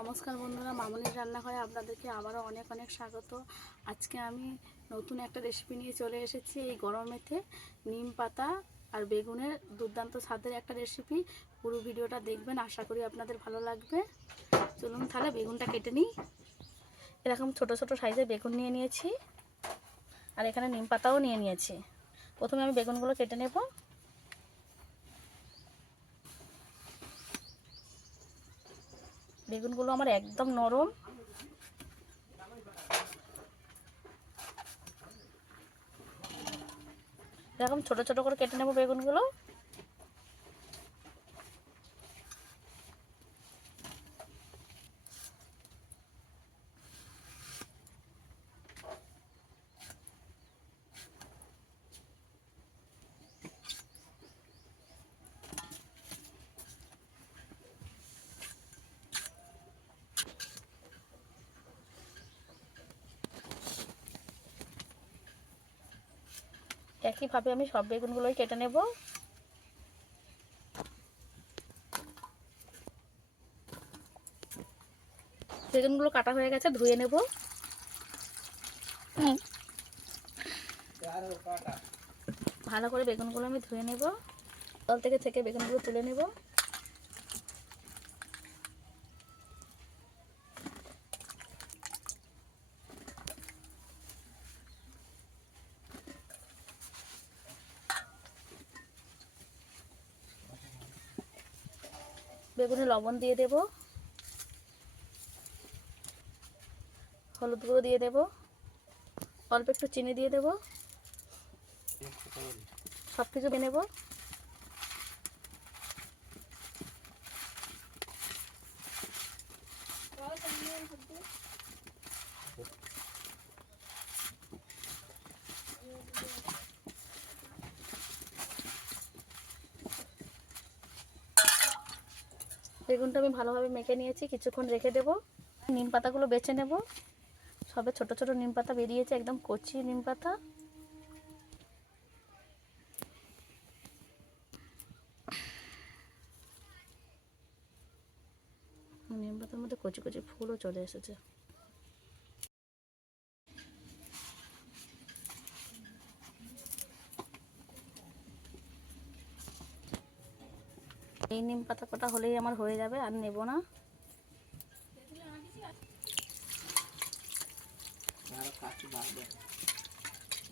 নমস্কার বন্ধুরা, মামনির রান্নাঘরে আপনাদেরকে আবারও অনেক অনেক স্বাগত। আজকে আমি নতুন একটা রেসিপি নিয়ে চলে এসেছি। এই গরমেতে নিম পাতা আর বেগুনের দুর্দান্ত স্বাদের একটা রেসিপি। পুরো ভিডিওটা দেখবেন, আশা করি আপনাদের ভালো লাগবে। চলুন তাহলে বেগুনটা কেটে নিই। এরকম ছোট ছোট সাইজের বেগুন নিয়ে নিয়েছি, আর এখানে নিম পাতাও নিয়ে নিয়েছি। প্রথমে আমি বেগুনগুলো কেটে নেব। বেগুনগুলো আমার একদম নরম। এরকম ছোট ছোট করে কেটে নেব বেগুনগুলো। একইভাবে আমি সব বেগুনগুলোই কেটে নেব। বেগুনগুলো কাটা হয়ে গেছে, ধুয়ে নেব। ভালো করে বেগুনগুলো আমি ধুয়ে নেব। জল থেকে বেগুনগুলো তুলে নেব। বেগুনে লবণ দিয়ে দেব, হলুদ গুঁড়ো দিয়ে দেব, অল্প একটু চিনি দিয়ে দেব, সব কিছু দিয়ে নেব। বেগুনটা আমি ভালোভাবে মেখে নিয়েছি, কিছুক্ষণ রেখে দেব। নিম পাতাগুলো বেছে নেব। সবে ছোট ছোট নিম পাতা বেরিয়েছে, একদম কচি নিম পাতা। নিম পাতার মধ্যে কচি কচি ফুলও চলে এসেছে। এই নিম পাতা কটা হলেই আমার হয়ে যাবে, আর নেব না।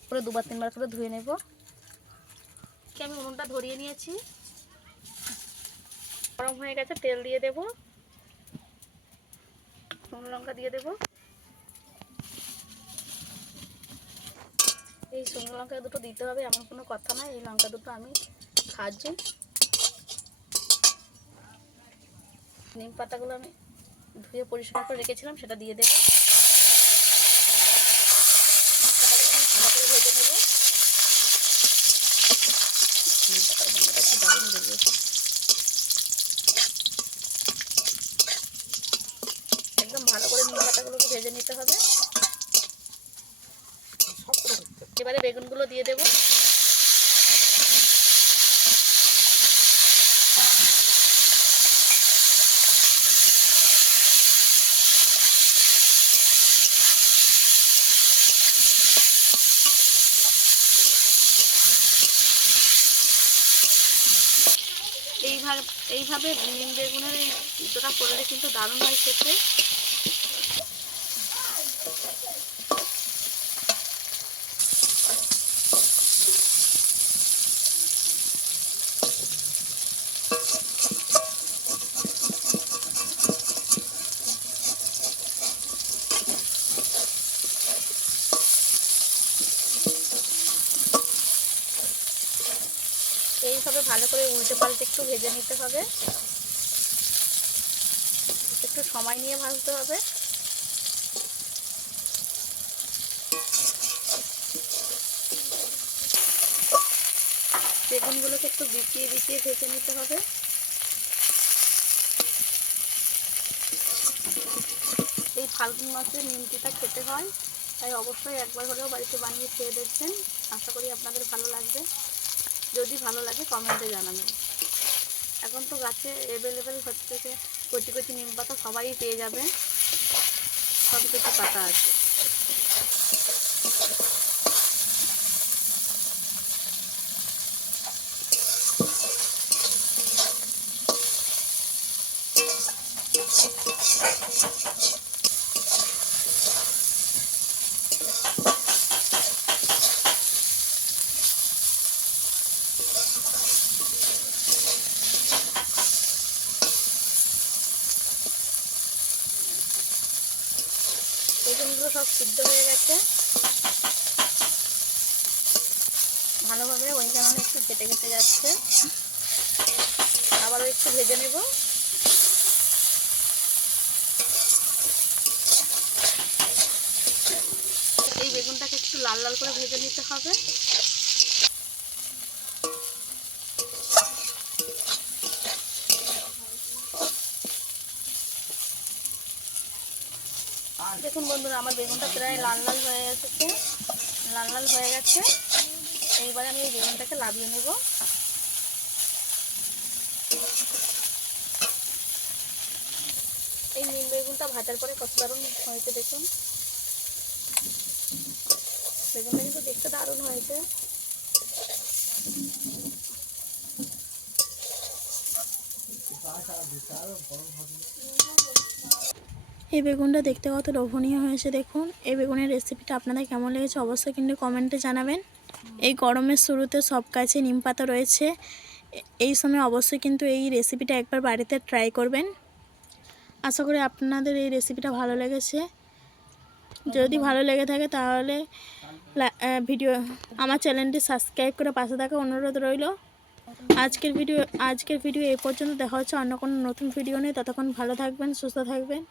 পুরো দুবার তিনবার করে ধুয়ে নেব। আমি উনুনটা ধরিয়ে নিয়েছি, গরম হয়ে গেছে। তেল দিয়ে দেব, শুকনো লঙ্কা দিয়ে দেব। এই শুকনো লঙ্কা দুটো দিতে হবে এমন কোনো কথা নয়, এই লঙ্কা দুটো আমি খাচ্ছি। নিম পাতাগুলো আমি ধুয়ে পরিষ্কার করে রেখেছিলাম, সেটা দিয়ে দেবো। ভালো করে ভেজে নেব। নিম পাতার গন্ধটা একটু দারুণ বেরিয়েছে। একদম ভালো করে নিম পাতাগুলোকে ভেজে নিতে হবে। এবারে বেগুনগুলো দিয়ে দেবো। এইভাবে নিম বেগুনের এই দুটোটা করলে কিন্তু দারুণ হয় খেতে। এইভাবে ভালো করে উল্টে পাল্টে একটু ভেজে নিতে হবে, একটু সময় নিয়ে ভাজতে হবে। বেগুনগুলোকে একটু বিছিয়ে বিছিয়ে ভেজে নিতে হবে। এই ফাল্গুন মাসে নিমতিটা খেতে হয়, তাই অবশ্যই একবার হলেও বাড়িতে বানিয়ে খেয়ে দেখবেন। আশা করি আপনাদের ভালো লাগবে। যদি ভালো লাগে কমেন্টে জানাবেন। এখন তো গাছে অ্যাভেলেবেল হচ্ছে যে কচি কচি নিম পাতা সবাই পেয়ে যাবে, সব কিছু পাতা আছে। বেগুনগুলো সব সিদ্ধ হয়ে গেছে ভালোভাবে, ওই কারণে একটু ঘেটে ঘেটে যাচ্ছে। আবারও একটু ভেজে নেব। এই বেগুনটাকে একটু লাল লাল করে ভেজে নিতে হবে। দেখুন বন্ধুরা, আমার বেগুনটা প্রায় লাল লাল হয়ে এসেছে, লাল লাল হয়ে গেছে। এইবারে আমি এই বেগুনটাকে নামিয়ে নেব। এই নিম বেগুনটা ভাজার পরে কত দারুণ হয়েছে দেখুন, বেগুনটা কিন্তু দেখতে দারুণ হয়েছে। এই বেগুনটা দেখতে কত লোভনীয় হয়েছে দেখুন। এই বেগুনের রেসিপিটা আপনাদের কেমন লেগেছে অবশ্যই কিন্তু কমেন্টে জানাবেন। এই গরমের শুরুতে সব গাছে নিম পাতা রয়েছে, এই সময় অবশ্যই কিন্তু এই রেসিপিটা একবার বাড়িতে ট্রাই করবেন। আশা করি আপনাদের এই রেসিপিটা ভালো লেগেছে। যদি ভালো লেগে থাকে তাহলে আমার চ্যানেলটি সাবস্ক্রাইব করে পাশে থাকা অনুরোধ রইল। আজকের ভিডিও এই পর্যন্ত। দেখা হচ্ছে অন্য কোনো নতুন ভিডিও নিয়ে। ততক্ষণ ভালো থাকবেন, সুস্থ থাকবেন।